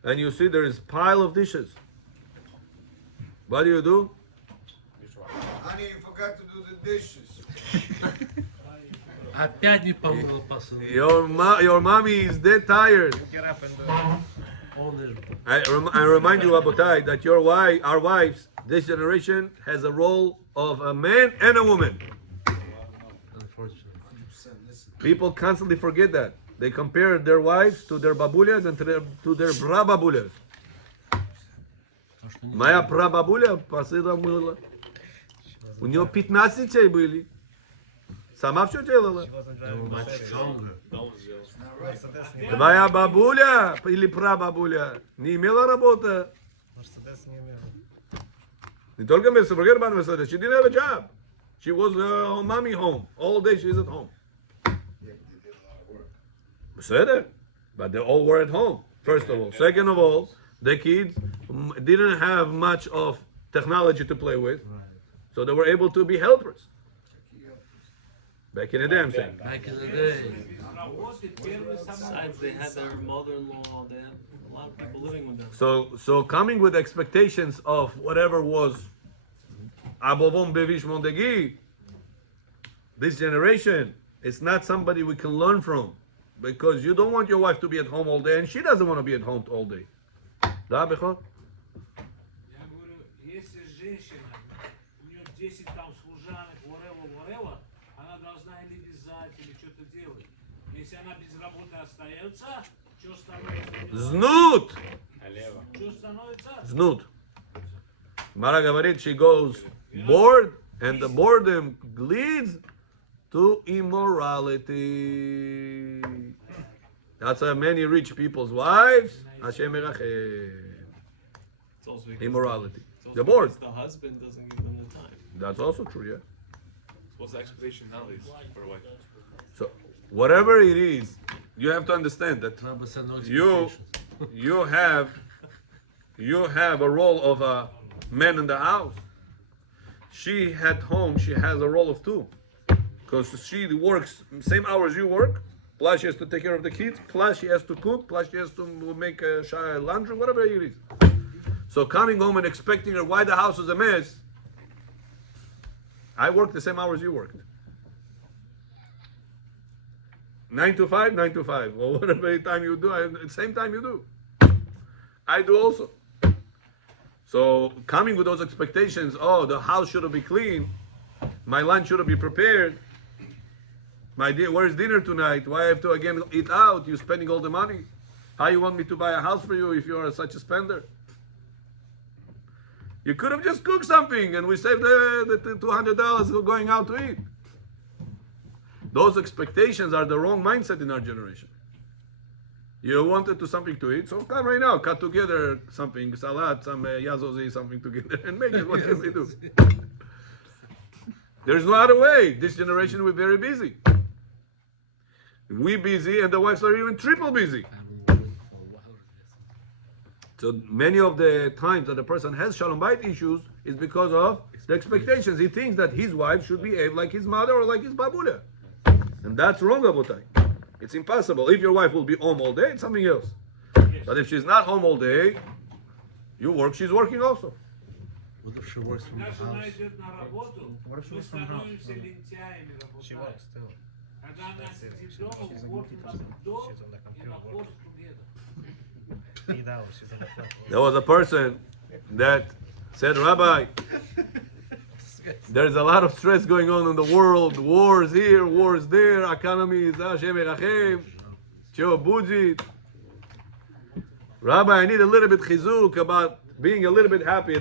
and you see there is pile of dishes. What do? Honey, you forgot to do the dishes. Опять не помыл посуду. Your mommy is dead tired. Get up and Он лишь I remind you, Abotai, that our wives, this generation has a role of a man and a woman. unfortunately. People constantly forget that. They compare their wives to their babulias and to their prababulias. Моя прабабуля посыла мыла. У нее 15 детей были. Сама все делала. Much stronger. Твоя бабуля или прабабуля не имела работы. Не только Мерседес, forget about Mercedes. She didn't have a job. She was mommy home. All day she's at home. Mercedes. But they all were at home, first of all. Second of all, the kids didn't have much of technology to play with. So they were able to be helpers. Back in the day, I'm saying. Back in the day. Besides, they had their mother-in-law. They had a lot of people living with them. So coming with expectations of whatever was Abovom Bevish Mondegi, this generation, it's not somebody we can learn from. Because you don't want your wife to be at home all day, and she doesn't want to be at home all day. Да, Бехот? Я говорю, если женщина, у нее 10 там служанок, whatever, она должна или вязать, или что-то делать. Если она без работы остается, что становится? Знут! Что становится? Znut. Mara говорит, she goes bored, and the boredom leads to immorality. That's many rich people's wives. Hashem merachem. It's also because Immorality. it's also They're bored. because the husband doesn't give them the time. That's also true, yeah. What's the expectation nowadays for a wife? So whatever it is, you have to understand that Треба set no you expectations. you have a role of a man in the house. She at home, she has a role of two. Because she works same hours you work, plus she has to take care of the kids, plus she has to cook, plus she has to make laundry, whatever it is. So coming home and expecting her, why the house is a mess? I work the same hours you worked. 9 to 5, 9 to 5. Or whatever time you do, same time you do. I do also. So coming with those expectations, oh, the house should be clean, my lunch should be prepared, where's dinner tonight? Why I have to again eat out? You're spending all the money. How you want me to buy a house for you if you are such a spender? You could have just cooked something and we saved the $200 going out to eat. Those expectations are the wrong mindset in our generation. You wanted to something to eat, so come right now, cut together something, salad, some yazozi, something together, and make it. What can we do? There's no other way. This generation, we're very busy. We busy, and the wives are even triple busy. So many of the times that a person has shalom bayit issues is because of the expectations. He thinks that his wife should behave like his mother or like his babuля. And that's wrong, Abotai. It's impossible. If your wife will be home all day, it's something else. But if she's not home all day, you work, she's working also. What if she works from the Когда жена house? идет на работу, мы становимся лентяями, She работать. works still. Когда она сидит дома, working on the dog, and not working together. 8 hours, she's on the clock. There was a person that said, Rabbi, there's a lot of stress going on in the world. Wars here, wars there, economy is Hashem Erachem, Joe Bujit. Rabbi, I need a little bit chizuk about being a little bit happy.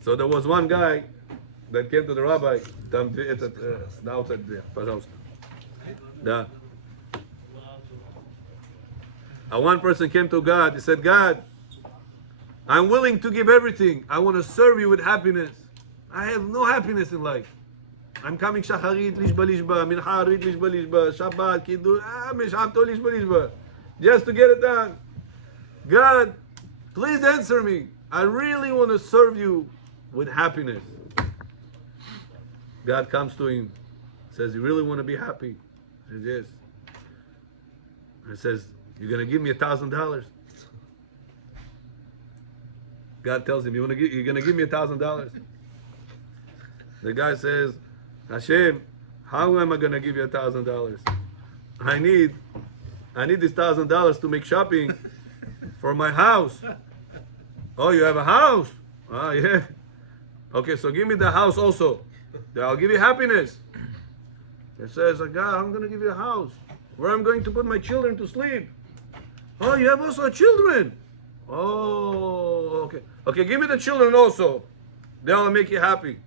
So there was one guy that came to the rabbi. The outside there, пожалуйста. Да. And one person came to God. He said, God, I'm willing to give everything. I want to serve you with happiness. I have no happiness in life. I'm coming shacharit, lishba lishba, mincharit, lishba lishba, Shabbat, kiddush, mishabto, lishba lishba. Just to get it done. God, please answer me. I really want to serve you with happiness. God comes to him, says, "You really want to be happy?" He says, "Yes." And says, "You're gonna give me $1,000." God tells him, "You're gonna give me $1,000." The guy says, "Hashem, how am I gonna give you $1,000? I need this $1,000 to make shopping for my house." "Oh, you have a house?" "Ah, yeah." "Okay, so give me the house also. Then I'll give you happiness." He says, "God, I'm gonna give you a house. Where I'm going to put my children to sleep." "Oh, you have also children?" "Oh, okay. Okay, give me the children also. Then I'll make you happy."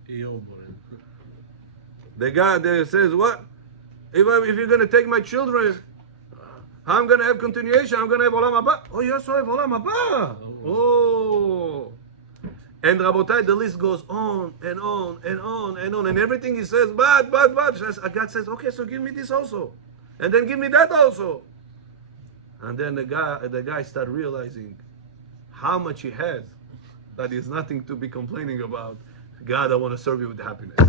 The guy there says, "What? If you're going to take my children, I'm going to have continuation. I'm going to have Olam Haba." "Oh, you also have Olam Haba." Oh. And Rabotai, the list goes on and on and on and on. And everything he says, but. God says, "Okay, so give me this also. And then give me that also." And then the guy started realizing how much he has. That is nothing to be complaining about. "God, I want to serve you with happiness."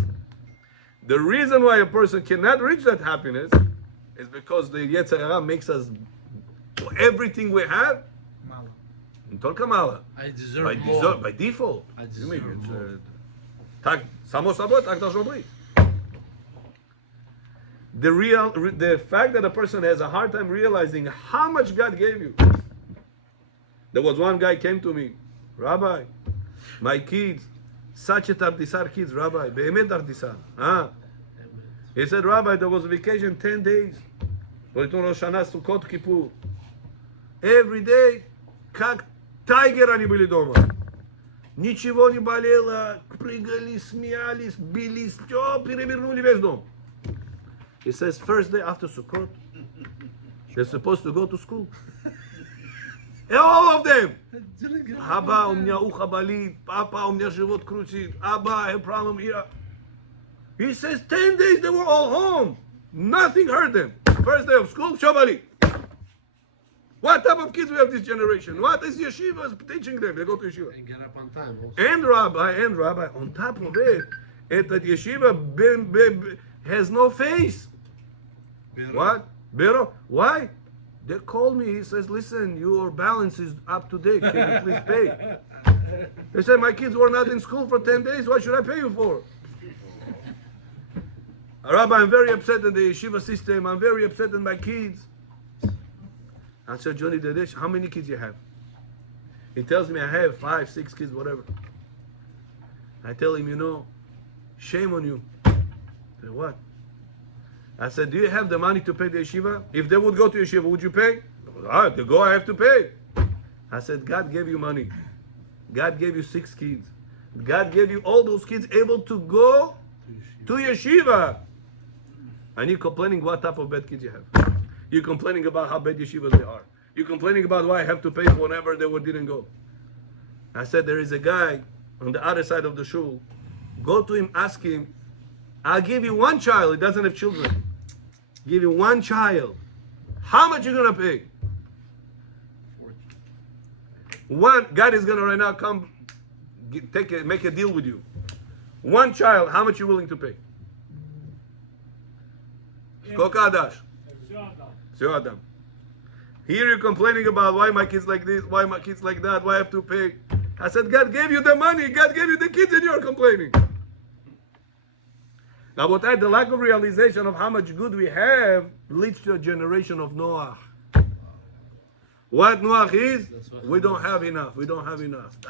The reason why a person cannot reach that happiness is because the Yetzer Hara makes us everything we have. I deserve more. By default. I deserve more. Samo sabot, tak должно быть. The fact that a person has a hard time realizing how much God gave you. There was one guy came to me, "Rabbi, my kids, such a tardisar kids, Rabbi, be'emet tardisar." He said, "Rabbi, there was a vacation 10 days. Rosh Hashanah, Sukkot, Kippur. Every day, как тайгер они были дома. Ничего не болело, прыгали, смеялись, бились, все, перевернули весь дом." He says, first day after Sukkot, they're supposed to go to school. All of them. "Abba, у меня ухо болит. Papa, у меня живот крутит. Abba, I have a problem here." He says 10 days they were all home. Nothing hurt them. First day of school, Shabbat. What type of kids we have this generation? What is yeshiva teaching them? They go to yeshiva. And get up on time also. And rabbi, on top of it, that yeshiva has no face. What? Bero? Why? They called me. He says, "Listen, your balance is up to date. Can you please pay?" They said, "My kids were not in school for 10 days. What should I pay you for?" "Rabbi, I'm very upset at the yeshiva system. I'm very upset at my kids." I said, "Johnny Dedesh, how many kids you have?" He tells me, "I have 5, 6 kids, whatever." I tell him, shame on you. I said, "What?" I said, "Do you have the money to pay the yeshiva? If they would go to yeshiva, would you pay?" "They go, I have to pay." I said, "God gave you money. God gave you 6 kids. God gave you all those kids able to go to yeshiva. And you're complaining what type of bad kids you have. You're complaining about how bad yeshivas they are. You're complaining about why I have to pay for whenever they didn't go." I said, "There is a guy on the other side of the shul. Go to him, ask him, I'll give you 1 child. He doesn't have children. Give you 1 child. How much you gonna pay?" God is gonna right now come make a deal with you. 1 child, how much you willing to pay? Skолько adash? Всё Adam. Here you're complaining about why my kids like this, why my kids like that, why I have to pay. I said, God gave you the money, God gave you the kids, and you're complaining. Now, the lack of realization of how much good we have leads to a generation of Noach. What Noach is? We don't have enough. We don't have enough. The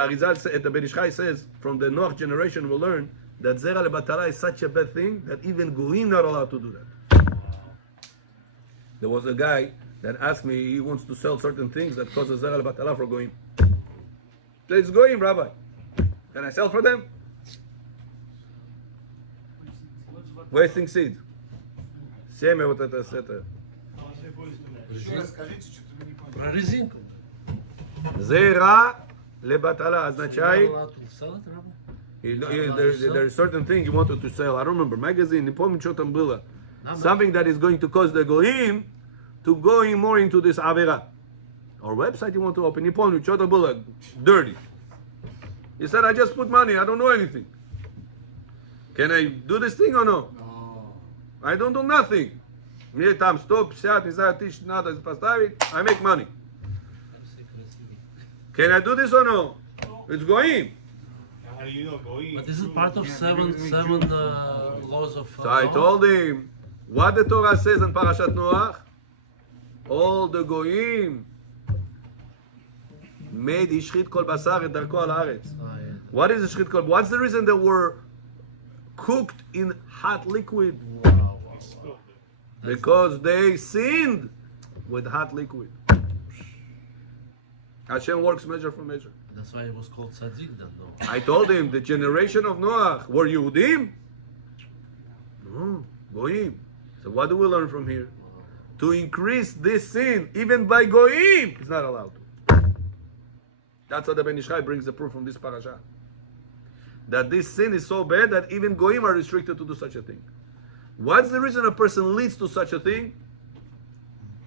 Arizal, the Ben Ishchai says, from the Noach generation we'll learn that Zera Lebatala is such a bad thing that even Goyim not allowed to do that. There was a guy that asked me, he wants to sell certain things that causes Zera Lebatala for Goyim. It's Goyim, Rabbi. Can I sell for them? Wasting seeds. Семя вот это. Про резинку. Zera Lebatala означает Sell it, Rabbi? There is certain thing you wanted to sell. I don't remember. Magazine, не помню, что там было. Something that is going to cause the Goyim to go more into this Avera. Or website you want to open. Не помню, что-то было dirty. He said, I just put money. I don't know anything. Can I do this thing or no? No. I don't do nothing. Мне там 150, не знаю, тысяч надо поставить. I make money. Can I do this or no? It's going. How do you know going? But this is part of seven laws of. So I told him what the Torah says in Parashat Noach. All the goyim made ishchit kol basar et darko al haaretz. What is ishchit kol? What's the reason they were cooked in hot liquid? Because they sinned with hot liquid. Hashem works measure for measure. That's why it was called tzaddik then, though. I told him the generation of Noach were Yehudim. No, goyim. So what do we learn from here? To increase this sin, even by goyim, it's not allowed to. That's what the Ben Ish Chai brings the proof from this parasha. That this sin is so bad that even goyim are restricted to do such a thing. What's the reason a person leads to such a thing?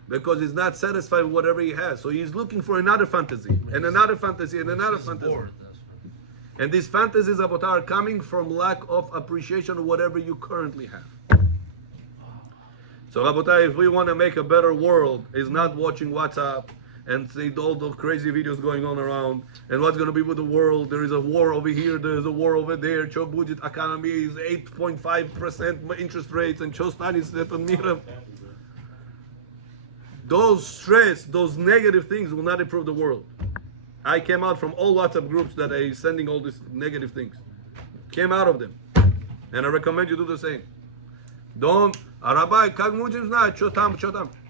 Because he's not satisfied with whatever he has. So he's looking for another fantasy, and another fantasy, and another fantasy. And these fantasies of what are coming from lack of appreciation of whatever you currently have. So Rabotai, if we want to make a better world, is not watching WhatsApp and see all the crazy videos going on around, and what's going to be with the world. There is a war over here, there is a war over there. Budget economy is 8.5% interest rates, and Chostan is that on Mira. Those stress, those negative things will not improve the world. I came out from all WhatsApp groups that are sending all these negative things. Came out of them. And I recommend you do the same. Don't, Rabbi, как будем знать, что там.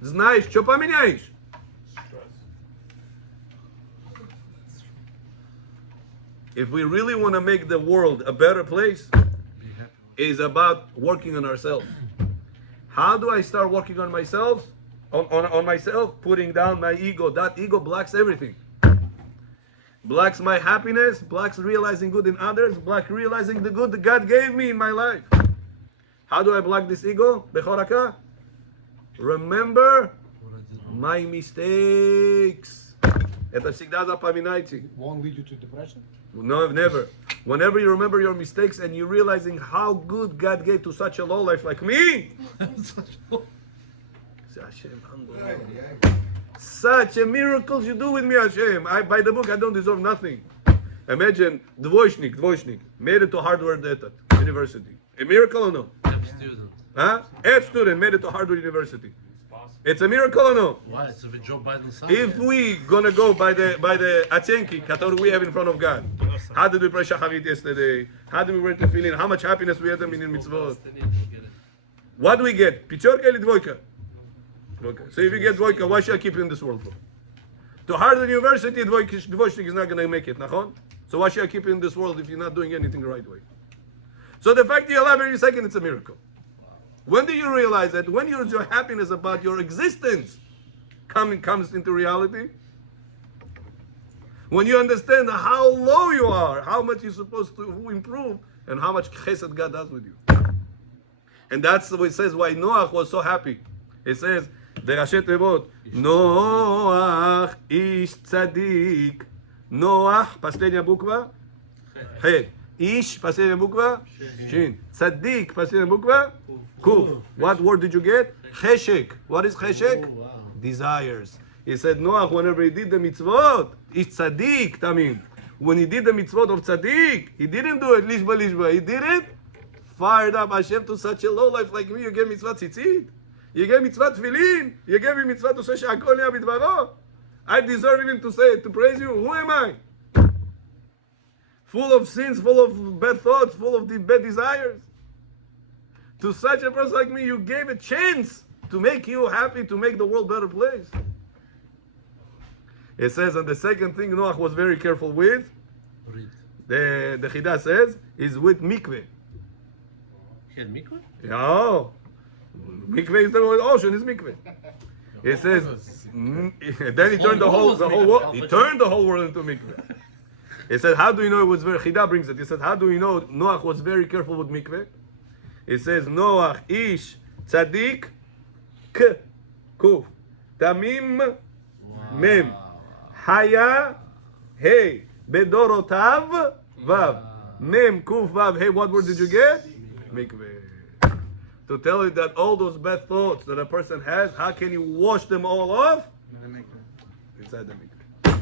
Знаешь, что поменяешь? If we really want to make the world a better place, it's about working on ourselves. How do I start working on myself? On myself, putting down my ego. That ego blocks everything. Blocks my happiness, blocks realizing good in others, blocks realizing the good that God gave me in my life. How do I block this ego? Bechoraka? Remember my mistakes. Это всегда запоминайте. Won't lead you to depression? No, never. Whenever you remember your mistakes and you're realizing how good God gave to such a low life like me. Hashem, such a miracles you do with me, Hashem. By the book, I don't deserve nothing. Imagine, dvoishnik, made it to Harvard University. A miracle or no? F student. Huh? F student made it to Harvard University. It's a miracle or no? Why? It's a Joe Biden son. If we gonna go by the Atzenki, который we have in front of God, how did we pray Shacharit yesterday? How did we wear tefillin? How much happiness we had in mitzvot? What do we get? Pichorka или двойка? Okay. So if you get dvoika, why should I keep you in this world for? To Harvard University, dvoishnik is not going to make it, nachon? So why should I keep you in this world if you're not doing anything the right way? So the fact that you're alive every second, it's a miracle. When do you realize that? When your happiness about your existence comes into reality? When you understand how low you are, how much you're supposed to improve, and how much chesed God does with you. And that's what it says why Noach was so happy. It says, the Rashi Tevot, Noach ish tzadik. Noach, последняя буква, He. Ish, последняя буква, Shin. Tzadik, последняя буква, Kuf. What word did you get? Cheshek. What is cheshek? Oh, wow. Desires. He said, Noach, whenever he did the mitzvot, ish tzadik, tamim. When he did the mitzvot of tzadik, he didn't do it lishba lishba. He did it, fired up Hashem to such a low life like me. You get mitzvot tzitzit. You gave mitzvah tefillin. You gave me mitzvah to say she'akol nea bidvaro. I deserve even to say, to praise you. Who am I? Full of sins, full of bad thoughts, full of the bad desires. To such a person like me, you gave a chance to make you happy, to make the world a better place. It says, and the second thing Noach was very careful with, the Chidah says, is with mikveh. He had mikveh? Yeah. Mikveh is the ocean, is mikveh. It says, then he turned the whole world. He turned the whole world into mikveh. He said, how do you know it was very? Chidah brings it. He said, how do you know Noach was very careful with mikveh? It says, Noach ish tzadik kuf tamim mem haya hey bedorotav Vav. Mem, Kuf, Vav. Hey, what word did you get? Mikveh. To tell you that all those bad thoughts that a person has, how can you wash them all off? Inside the mikveh.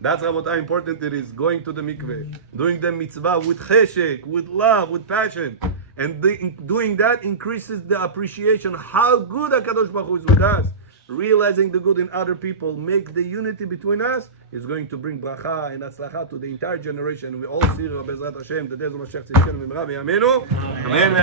That's how important it is, going to the mikveh, doing the mitzvah with cheshek, with love, with passion. And doing that increases the appreciation how good HaKadosh Baruch Hu is with us. Realizing the good in other people, make the unity between us, is going to bring bracha and atzlacha to the entire generation. We all see, Bezrat Hashem, the days of Mashiach Tzidkenu Mimra v'Yameinu. Amen.